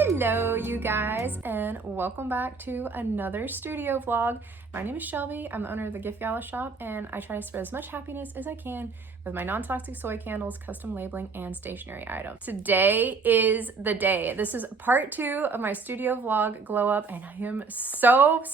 Hello you guys, and welcome back to another studio vlog. My name is Shelby. I'm the owner of the Gift Gala shop, and I try to spread as much happiness as I can with my non-toxic soy candles, custom labeling, and stationery items. Today is the day. This is part 2 of my studio vlog glow up, and I am so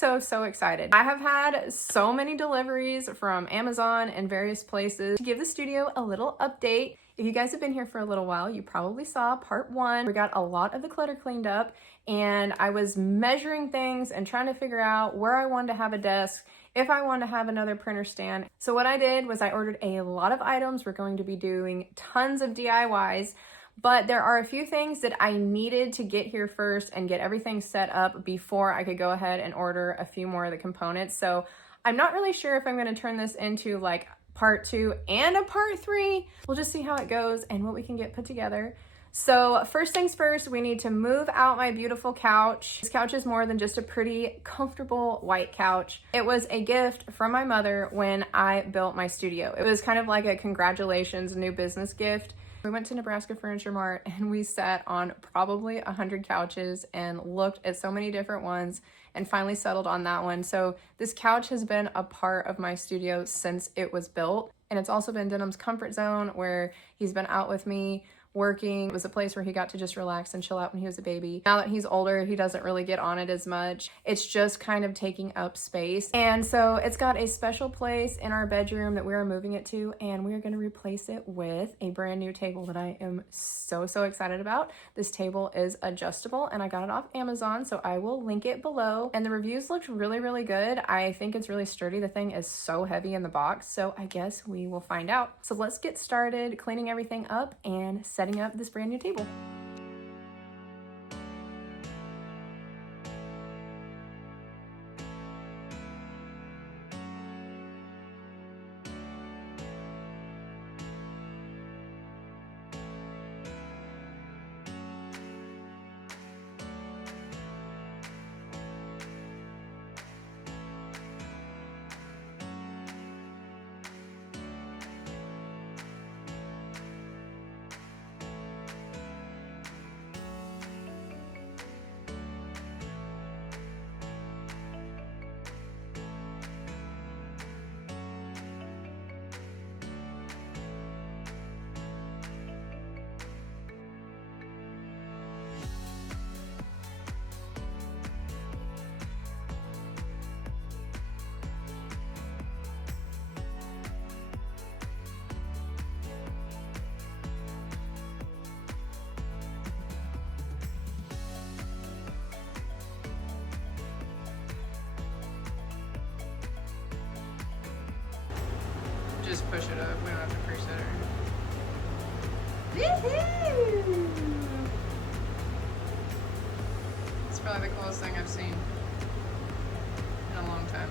excited. I have had so many deliveries from Amazon and various places. To give the studio a little update, if you guys have been here for a little while, you probably saw part 1. We got a lot of the clutter cleaned up, and I was measuring things and trying to figure out where I wanted to have a desk, if I wanted to have another printer stand. So what I did was I ordered a lot of items. We're going to be doing tons of DIYs, but there are a few things that I needed to get here first and get everything set up before I could go ahead and order a few more of the components. So I'm not really sure if I'm going to turn this into like part 2 and a part 3. We'll just see how it goes and what we can get put together. So first things first, we need to move out my beautiful couch. This couch is more than just a pretty, comfortable white couch. It was a gift from my mother when I built my studio. It was kind of like a congratulations new business gift. We went to Nebraska Furniture Mart and we sat on probably 100 couches and looked at so many different ones and finally settled on that one. So this couch has been a part of my studio since it was built. And it's also been Denham's comfort zone where he's been out with me working. It was a place where he got to just relax and chill out when he was a baby. Now that he's older, he doesn't really get on it as much. It's just kind of taking up space. And so it's got a special place in our bedroom that we are moving it to, and we are gonna replace it with a brand new table that I am so excited about. This table is adjustable and I got it off Amazon, so I will link it below. And the reviews looked really good. I think it's really sturdy. The thing is so heavy in the box, so I guess we will find out. So let's get started cleaning everything up and setting up this brand new table. Just push it up. We don't have to preset it. Woohoo! It's probably the coolest thing I've seen in a long time.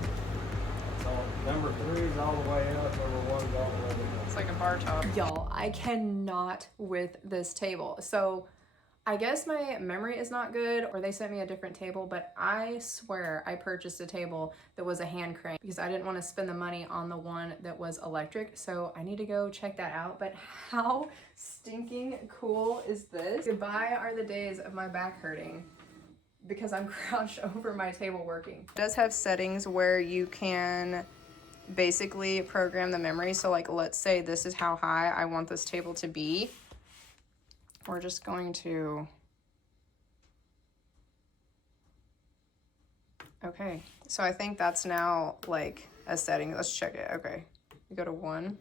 So number 3 is all the way up, number 1 is all the way down. It's like a bar top. Y'all, I cannot with this table. So I guess my memory is not good, or they sent me a different table, but I swear I purchased a table that was a hand crank because I didn't want to spend the money on the one that was electric. So I need to go check that out. But how stinking cool is this? Goodbye are the days of my back hurting because I'm crouched over my table working. It does have settings where you can basically program the memory. So like, let's say this is how high I want this table to be. We're just going to, okay, so I think that's now like a setting. Let's check it. Okay, we go to 1.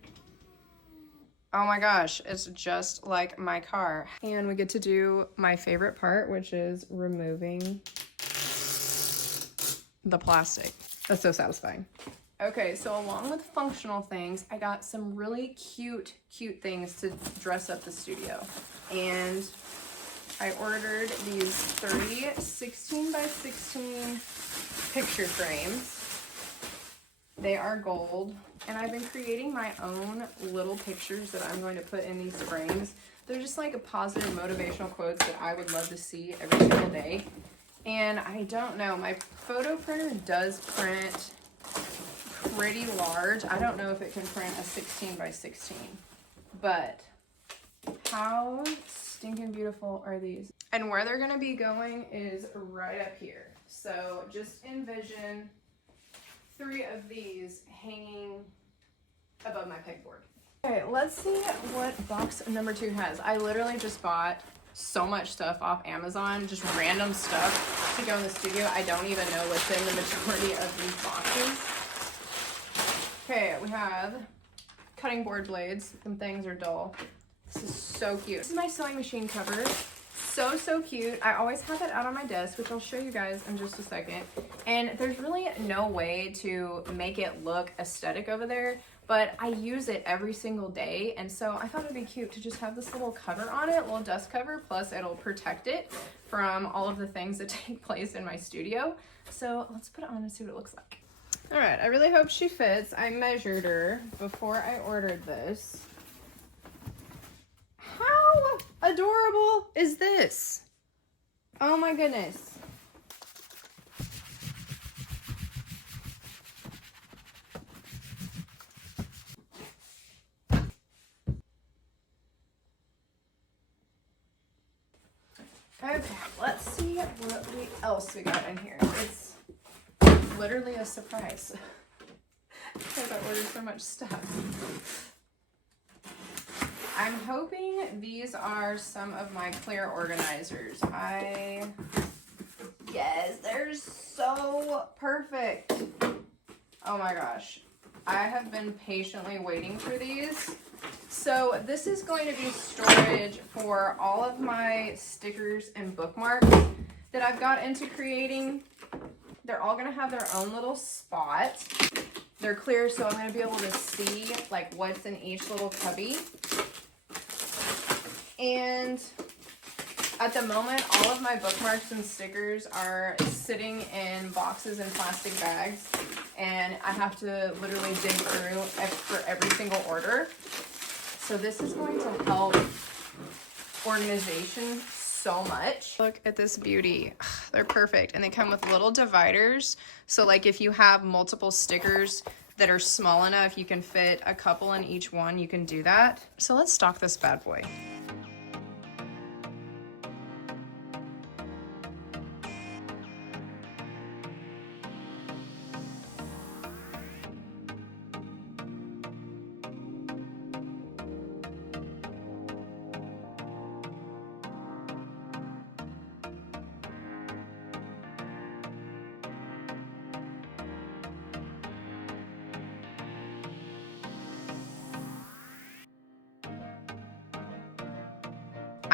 Oh my gosh, it's just like my car. And we get to do my favorite part, which is removing the plastic. That's so satisfying. Okay, so along with functional things, I got some really cute things to dress up the studio. And I ordered these 30 16 by 16 picture frames. They are gold, and I've been creating my own little pictures that I'm going to put in these frames. They're just like a positive motivational quotes that I would love to see every single day. And I don't know, my photo printer does print pretty large. I don't know if it can print a 16 by 16, but how stinking beautiful are these? And where they're gonna be going is right up here. So just envision 3 of these hanging above my pegboard. Okay, let's see what box number 2 has. I literally just bought so much stuff off Amazon, just random stuff to go in the studio. I don't even know what's in the majority of these boxes. Okay, we have cutting board blades. Some things are dull. This is so cute. This is my sewing machine cover. So cute. I always have it out on my desk, which I'll show you guys in just a second. And there's really no way to make it look aesthetic over there, but I use it every single day, and so I thought it'd be cute to just have this little cover on it, little dust cover, plus it'll protect it from all of the things that take place in my studio. So let's put it on and see what it looks like. All right, I really hope she fits. I measured her before I ordered this. How adorable is this? Oh my goodness. Okay, let's see what else we got in here. It's literally a surprise because I ordered so much stuff. I'm hoping these are some of my clear organizers. Yes, they're so perfect. Oh my gosh. I have been patiently waiting for these. So this is going to be storage for all of my stickers and bookmarks that I've got into creating. They're all gonna have their own little spot. They're clear, so I'm gonna be able to see like what's in each little cubby. And at the moment, all of my bookmarks and stickers are sitting in boxes and plastic bags, and I have to literally dig through for every single order. So this is going to help organization so much. Look at this beauty. They're perfect, and they come with little dividers. So like if you have multiple stickers that are small enough, you can fit a couple in each one, you can do that. So let's stock this bad boy.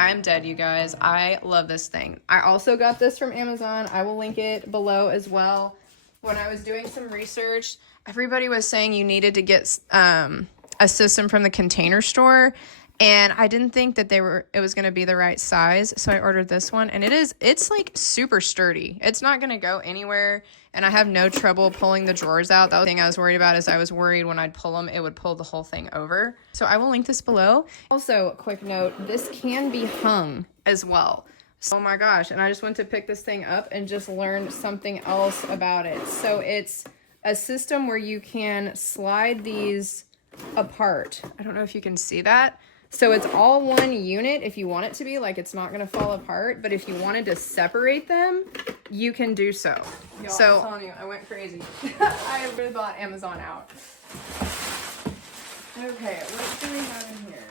I'm dead, you guys. I love this thing. I also got this from Amazon. I will link it below as well. When I was doing some research, everybody was saying you needed to get a system from the Container Store, and I didn't think that it was going to be the right size, so I ordered this one, and it's like super sturdy. It's not going to go anywhere, and I have no trouble pulling the drawers out. The thing I was worried about is I was worried when I'd pull them, it would pull the whole thing over. So I will link this below. Also, quick note, this can be hung as well. So, oh my gosh, and I just went to pick this thing up and just learned something else about it. So it's a system where you can slide these apart. I don't know if you can see that. So it's all one unit if you want it to be, like it's not going to fall apart, but if you wanted to separate them, you can do so. Y'all, so I'm telling you, I went crazy. I really bought Amazon out. Okay, what do we have in here?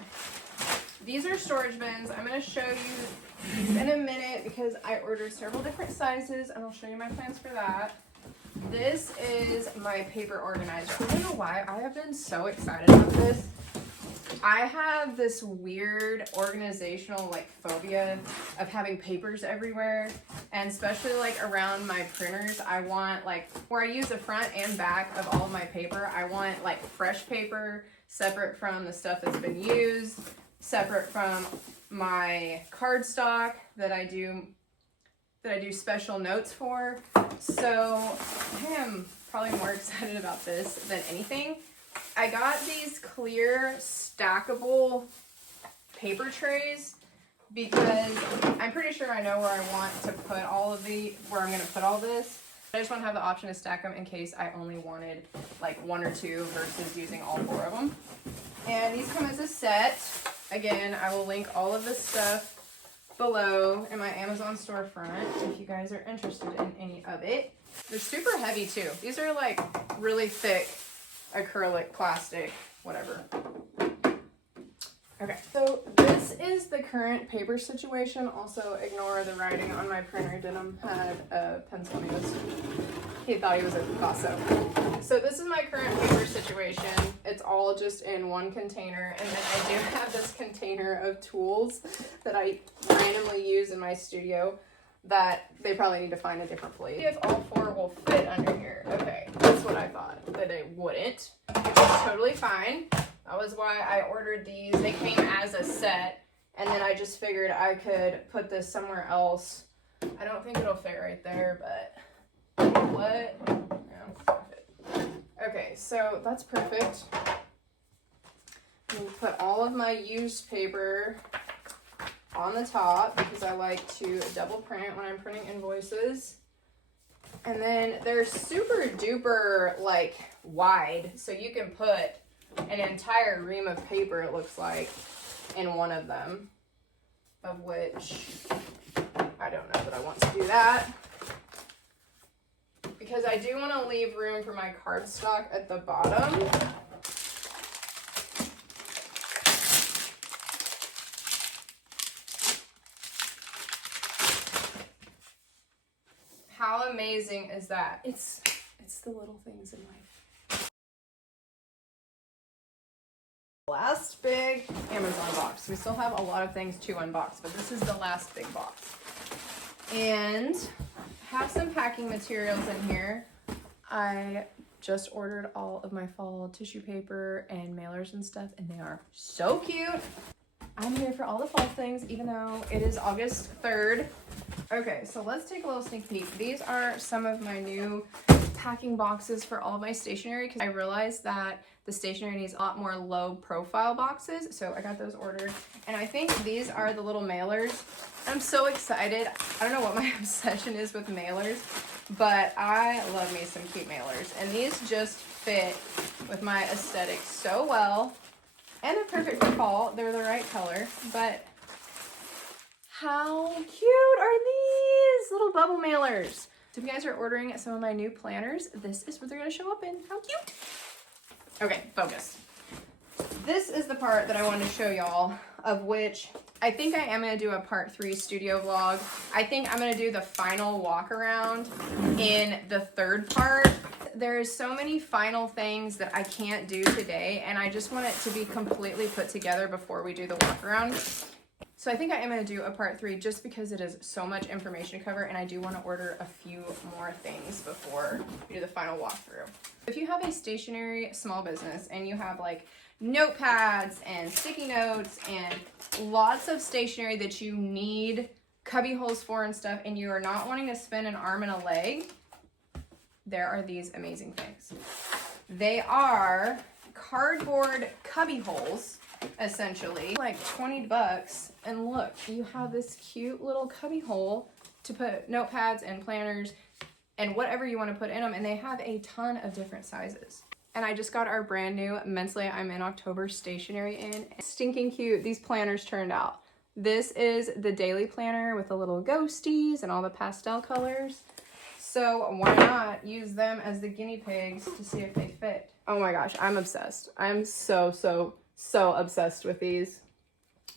These are storage bins. I'm going to show you these in a minute because I ordered several different sizes, and I'll show you my plans for that. This is my paper organizer. I don't know why I have been so excited about this. I have this weird organizational like phobia of having papers everywhere, and especially like around my printers. I want like where I use the front and back of all of my paper, I want like fresh paper separate from the stuff that's been used, separate from my cardstock that I do special notes for. So I am probably more excited about this than anything. I got these clear stackable paper trays because I'm pretty sure I know where I want to put where I'm going to put all this. I just want to have the option to stack them in case I only wanted like 1 or 2 versus using all 4 of them. And these come as a set. Again, I will link all of this stuff below in my Amazon storefront if you guys are interested in any of it. They're super heavy too. These are like really thick acrylic, plastic, whatever. Okay, so this is the current paper situation. Also, ignore the writing on my printer. Denim had a pencil on his. He thought he was a Picasso. So this is my current paper situation. It's all just in one container, and then I do have this container of tools that I randomly use in my studio that they probably need to find a different place. See if all four will fit under here. Okay, that's what I thought, that it wouldn't, which is totally fine. That was why I ordered these. They came as a set, and then I just figured I could put this somewhere else. I don't think it'll fit right there, but what? No, okay, so that's perfect. I'm gonna put all of my used paper on the top because I like to double print when I'm printing invoices. And then they're super duper like wide, so you can put an entire ream of paper, it looks like, in one of them, of which I don't know that I want to do that because I do want to leave room for my cardstock at the bottom. How amazing is that? It's the little things in life. Last big Amazon box. We still have a lot of things to unbox, but this is the last big box. And have some packing materials in here. I just ordered all of my fall tissue paper and mailers and stuff, and they are so cute. I'm here for all the fall things, even though it is August 3rd. Okay, so let's take a little sneak peek. These are some of my new packing boxes for all of my stationery because I realized that the stationery needs a lot more low profile boxes, so I got those ordered. And I think these are the little mailers. I'm so excited. I don't know what my obsession is with mailers, but I love me some cute mailers. And these just fit with my aesthetic so well. And they're perfect for fall. They're the right color, but how cute are these little bubble mailers? So if you guys are ordering some of my new planners, this is what they're gonna show up in. How cute. Okay, focus. This is the part that I wanted to show y'all, of which I think I am gonna do a part 3 studio vlog. I think I'm gonna do the final walk around in the third part. There's so many final things that I can't do today, and I just want it to be completely put together before we do the walk around. So I think I am going to do a part 3 just because it is so much information to cover, and I do want to order a few more things before we do the final walkthrough. If you have a stationery small business and you have like notepads and sticky notes and lots of stationery that you need cubby holes for and stuff, and you are not wanting to spend an arm and a leg, there are these amazing things. They are cardboard cubby holes, essentially, like 20 bucks. And look, you have this cute little cubby hole to put notepads and planners and whatever you want to put in them. And they have a ton of different sizes. And I just got our brand new Mentally I'm in October stationery in. Stinking cute. These planners turned out. This is the daily planner with the little ghosties and all the pastel colors. So why not use them as the guinea pigs to see if they fit? Oh my gosh, I'm obsessed. I'm so obsessed with these.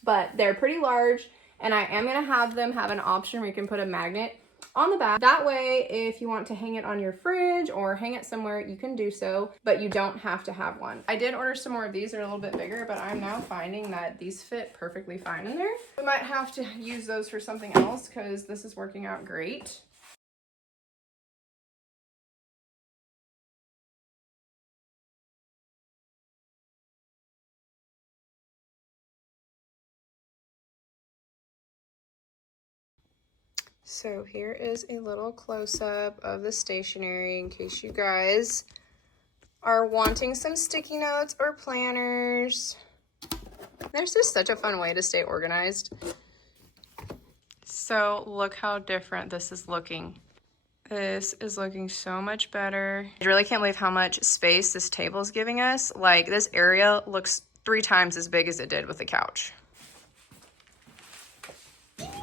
But they're pretty large, and I am gonna have them have an option where you can put a magnet on the back. That way, if you want to hang it on your fridge or hang it somewhere, you can do so, but you don't have to have one. I did order some more of these. They're a little bit bigger, but I'm now finding that these fit perfectly fine in there. We might have to use those for something else because this is working out great. So here is a little close-up of the stationery in case you guys are wanting some sticky notes or planners. There's just such a fun way to stay organized. So look how different this is looking. This is looking so much better. I really can't believe how much space this table is giving us. Like, this area looks 3 times as big as it did with the couch.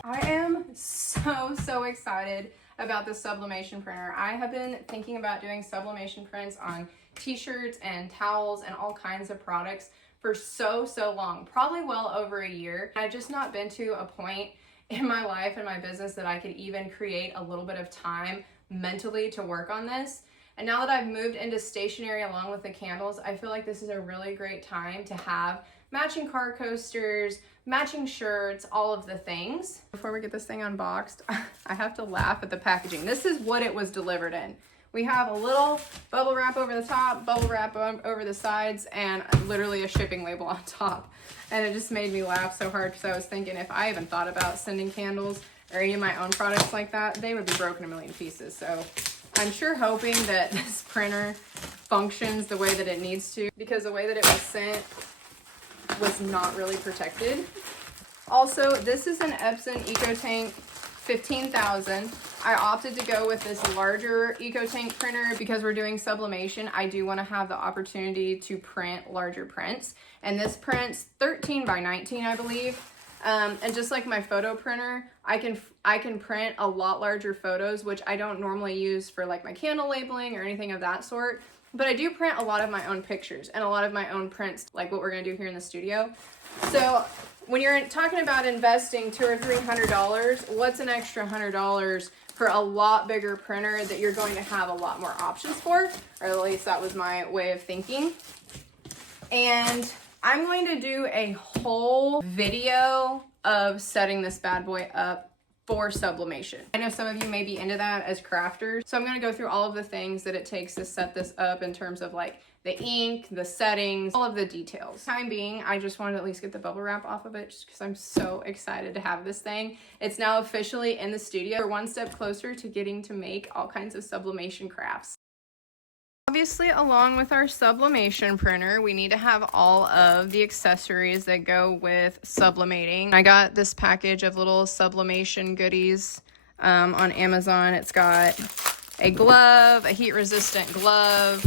I am so excited about the Sublimation printer. I have been thinking about doing sublimation prints on t-shirts and towels and all kinds of products for so long, probably well over a year. I've just not been to a point in my life and my business that I could even create a little bit of time mentally to work on this. And now that I've moved into stationery along with the candles, I feel like this is a really great time to have matching car coasters, matching shirts, all of the things. Before we get this thing unboxed, I have to laugh at the packaging. This is what it was delivered in. We have a little bubble wrap over the top, bubble wrap over the sides, and literally a shipping label on top. And it just made me laugh so hard because I was thinking if I even thought about sending candles or any of my own products like that, they would be broken a million pieces. So I'm sure hoping that this printer functions the way that it needs to, because the way that it was sent was not really protected. Also, this is an Epson EcoTank 15,000. I opted to go with this larger EcoTank printer because we're doing sublimation. I do want to have the opportunity to print larger prints, and this prints 13 by 19, I believe. And just like my photo printer, I can print a lot larger photos, which I don't normally use for like my candle labeling or anything of that sort. But I do print a lot of my own pictures and a lot of my own prints, like what we're gonna do here in the studio. So when you're talking about investing $200 or $300, what's an extra $100 for a lot bigger printer that you're going to have a lot more options for? Or at least that was my way of thinking. And I'm going to do a whole video of setting this bad boy up for sublimation. I know some of you may be into that as crafters, so I'm going to go through all of the things that it takes to set this up in terms of like the ink, the settings, all of the details. Time being, I just wanted to at least get the bubble wrap off of it just because I'm so excited to have this thing. It's now officially in the studio. We're one step closer to getting to make all kinds of sublimation crafts. Obviously, along with our sublimation printer, we need to have all of the accessories that go with sublimating. I got this package of little sublimation goodies on Amazon. It's got a glove, a heat-resistant glove.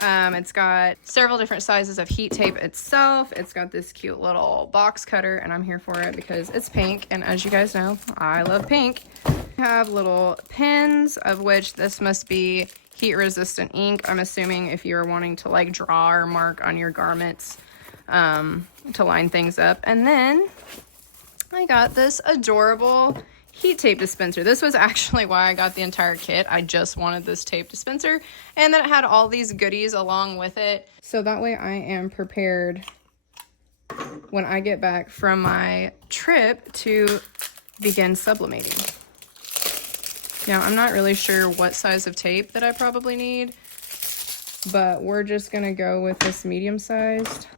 It's got several different sizes of heat tape itself. It's got this cute little box cutter, and I'm here for it because it's pink, and as you guys know, I love pink. We have little pins, of which this must be heat resistant ink. I'm assuming if you're wanting to like draw or mark on your garments to line things up. And then I got this adorable heat tape dispenser. This was actually why I got the entire kit. I just wanted this tape dispenser, and then it had all these goodies along with it. So that way I am prepared when I get back from my trip to begin sublimating. Now, I'm not really sure what size of tape that I probably need, but we're just gonna go with this medium-sized.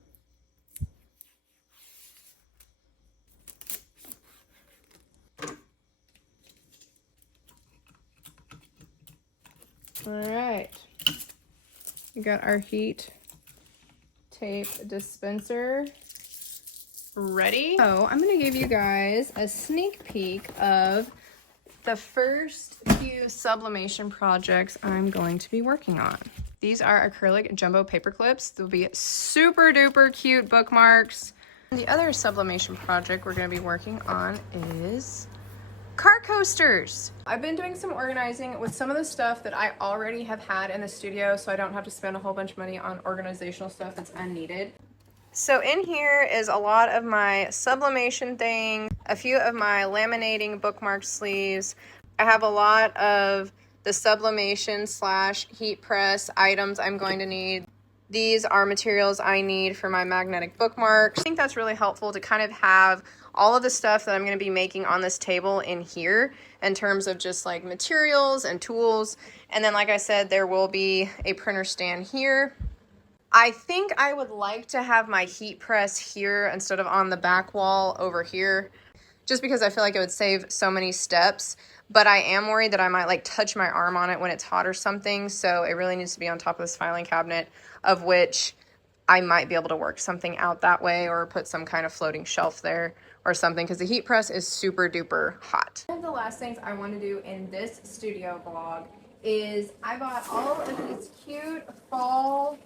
All right, we got our heat tape dispenser ready. So I'm gonna give you guys a sneak peek of the first few sublimation projects I'm going to be working on. These are acrylic jumbo paper clips. They'll be super duper cute bookmarks. And the other sublimation project we're going to be working on is car coasters. I've been doing some organizing with some of the stuff that I already have had in the studio, so I don't have to spend a whole bunch of money on organizational stuff that's unneeded. So in here is a lot of my sublimation things, a few of my laminating bookmark sleeves. I have a lot of the sublimation / heat press items I'm going to need. These are materials I need for my magnetic bookmarks. I think that's really helpful to kind of have all of the stuff that I'm going to be making on this table in here in terms of just like materials and tools. And then, like I said, there will be a printer stand here. I think I would like to have my heat press here instead of on the back wall over here, just because I feel like it would save so many steps. But I am worried that I might like touch my arm on it when it's hot or something. So it really needs to be on top of this filing cabinet, of which I might be able to work something out that way or put some kind of floating shelf there or something, because the heat press is super duper hot. One of the last things I want to do in this studio vlog is I bought all of these cute fall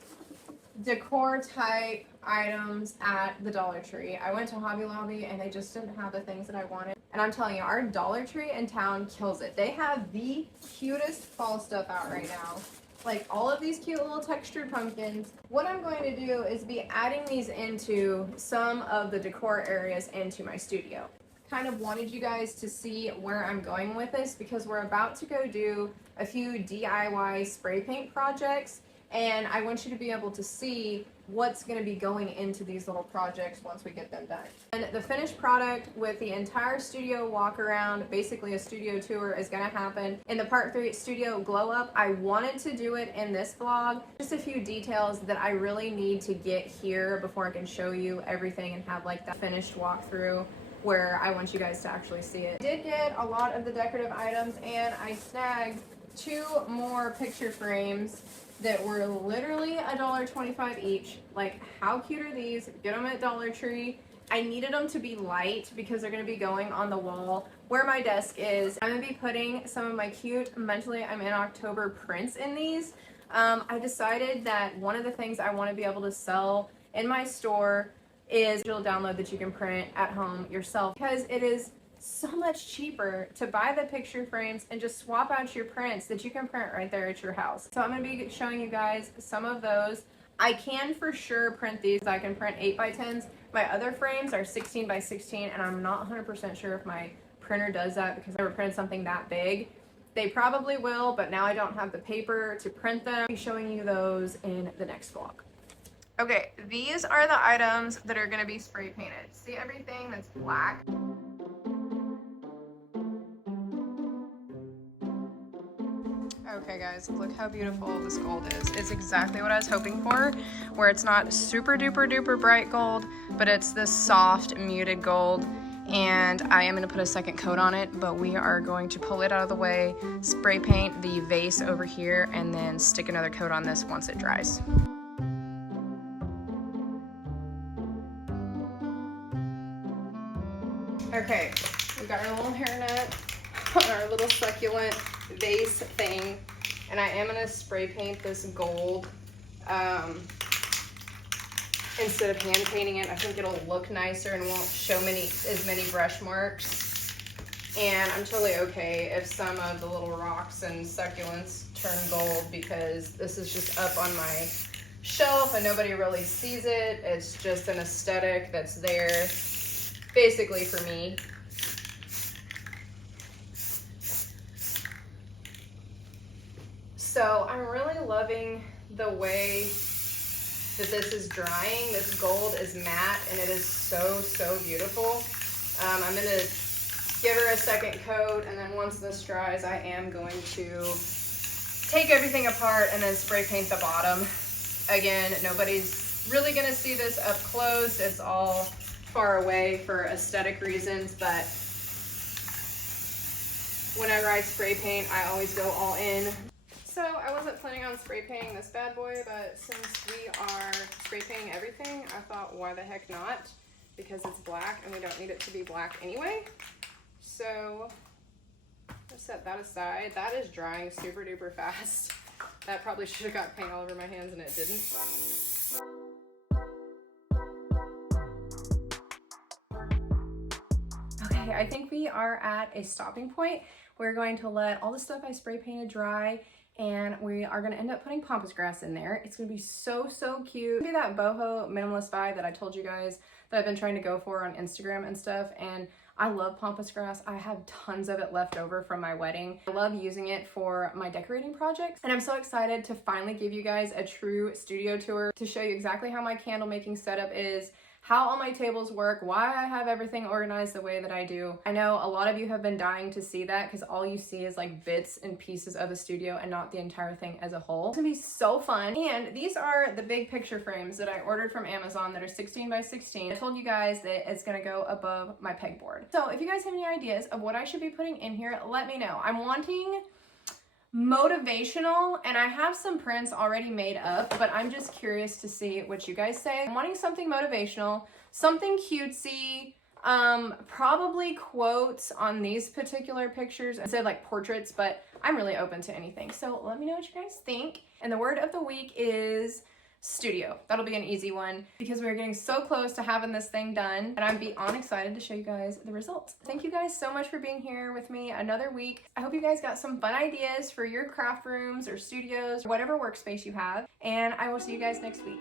decor type items at the Dollar Tree. I went to Hobby Lobby and they just didn't have the things that I wanted. And I'm telling you, our Dollar Tree in town kills it. They have the cutest fall stuff out right now. Like all of these cute little textured pumpkins. What I'm going to do is be adding these into some of the decor areas into my studio. Kind of wanted you guys to see where I'm going with this because we're about to go do a few DIY spray paint projects, and I want you to be able to see what's going to be going into these little projects once we get them done. And the finished product with the entire studio walk around, basically a studio tour, is going to happen in the part 3 studio glow up. I wanted to do it in this vlog, just a few details that I really need to get here before I can show you everything and have like that finished walkthrough where I want you guys to actually see it. I did get a lot of the decorative items, and I snagged 2 more picture frames that were literally $1.25 each. Like, how cute are these? Get them at Dollar Tree. I needed them to be light because they're going to be going on the wall where my desk is. I'm going to be putting some of my cute Mentally I'm in October prints in these. I decided that one of the things I want to be able to sell in my store is a digital download that you can print at home yourself, because it is so much cheaper to buy the picture frames and just swap out your prints that you can print right there at your house. So I'm going to be showing you guys some of those. I can for sure print these. I can print 8x10s. My other frames are 16x16, and I'm not 100% sure if my printer does that because I never printed something that big. They probably will, but now I don't have the paper to print them. I'll be showing you those in the next vlog. Okay, these are the items that are going to be spray painted. See everything that's black? Okay guys, look how beautiful this gold is. It's exactly what I was hoping for, where it's not super duper duper bright gold, but it's this soft muted gold. And I am going to put a second coat on it, but we are going to pull it out of the way, spray paint the vase over here, and then stick another coat on this once it dries. Okay, we've got our little hairnet on our little succulent vase thing, and I am going to spray paint this gold instead of hand painting it. I think it'll look nicer and won't show as many brush marks. And I'm totally okay if some of the little rocks and succulents turn gold, because this is just up on my shelf and nobody really sees it. It's just an aesthetic that's there basically for me. So I'm really loving the way that this is drying. This gold is matte and it is so, so beautiful. I'm going to give her a second coat, and then once this dries, I am going to take everything apart and then spray paint the bottom. Again, nobody's really going to see this up close. It's all far away for aesthetic reasons, but whenever I spray paint, I always go all in. So I wasn't planning on spray painting this bad boy, but since we are spray painting everything, I thought, why the heck not? Because it's black and we don't need it to be black anyway. So let's set that aside. That is drying super duper fast. That probably should have got paint all over my hands and it didn't. Okay, I think we are at a stopping point. We're going to let all the stuff I spray painted dry, and we are going to end up putting pampas grass in there. It's going to be so, so cute. It's going to be that boho minimalist vibe that I told you guys that I've been trying to go for on Instagram and stuff, and I love pampas grass. I have tons of it left over from my wedding. I love using it for my decorating projects, and I'm so excited to finally give you guys a true studio tour to show you exactly how my candle making setup is, how all my tables work, why I have everything organized the way that I do. I know a lot of you have been dying to see that because all you see is like bits and pieces of a studio and not the entire thing as a whole. It's gonna be so fun. And these are the big picture frames that I ordered from Amazon that are 16x16. I told you guys that it's gonna go above my pegboard. So if you guys have any ideas of what I should be putting in here, let me know. I'm wanting motivational, and I have some prints already made up, but I'm just curious to see what you guys say. I'm wanting something motivational, something cutesy, probably quotes on these particular pictures instead of like portraits, but I'm really open to anything. So let me know what you guys think. And the word of the week is studio. That'll be an easy one because we're getting so close to having this thing done, and I'm beyond excited to show you guys the results. Thank you guys so much for being here with me another week. I hope you guys got some fun ideas for your craft rooms or studios or whatever workspace you have, and I will see you guys next week.